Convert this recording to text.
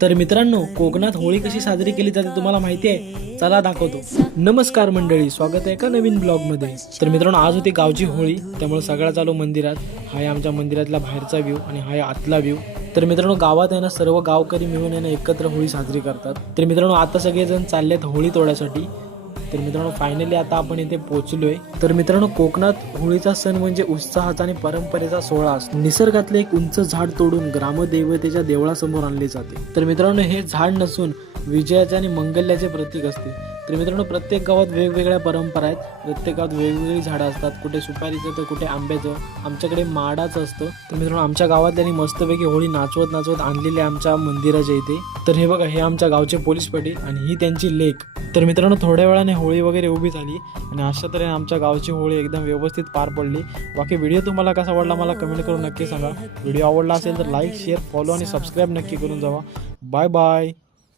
तर मित्रांनो, कोकणात होळी कशी साजरी केली जाते तुम्हाला माहिती आहे? चला दाखवतो। नमस्कार मंडळी, स्वागत आहे एका नवीन ब्लॉग मध्ये। तर मित्रांनो, आज होती गावची होळी, त्यामुळे सगळा चालू मंदिरात। हा आहे आमच्या मंदिरातला बाहेरचा व्ह्यू आणि हा आहे आतला व्ह्यू। तर मित्रांनो, गावात आहे ना सर्व गावकरी मिळून आहे ना एकत्र होळी साजरी करतात। तर मित्रांनो, आता सगळेजण चाललेत होळी तोडायसाठी। तर मित्रांनो, फायनली आता आपण इथे पोहोचलोय। तर मित्रांनो, कोकणात होळीचा सण म्हणजे उत्साहाचा आणि परंपरेचा सोहळा असतो। निसर्गातले एक उंच झाड तोडून ग्रामदेवतेच्या देवळासमोर आणले जाते। तर मित्रांनो, हे झाड नसून विजयाचे आणि मंगल्याचे प्रतीक असते। तर मित्रांनो, प्रत्येक गावात वेगवेगळ्या परंपरा आहेत। प्रत्येक गावात वेगवेगळी झाडं असतात, कुठे सुपारीचं तर कुठे आंब्याचं, आमच्याकडे माडाचं असतं। तर मित्रांनो, आमच्या गावातल्यानी मस्तपैकी होळी नाचवत नाचवत आणलेली आमच्या मंदिराच्या इथे। तर हे बघा, हे आमच्या गावचे पोलीस पाटील आणि ही त्यांची लेक। तर मित्रांनो, थोड्या वेळाने होळी वगैरे उभी झाली आणि अशा तऱ्हेने आमच्या गावची होळी एकदम व्यवस्थित पार पडली। बाकी व्हिडिओ तुम्हाला कसा वाटला मला कमेंट करून नक्की सांगा। व्हिडिओ आवडला असेल तर लाईक, शेअर, फॉलो आणि सबस्क्राईब नक्की करून जावा। Bye bye.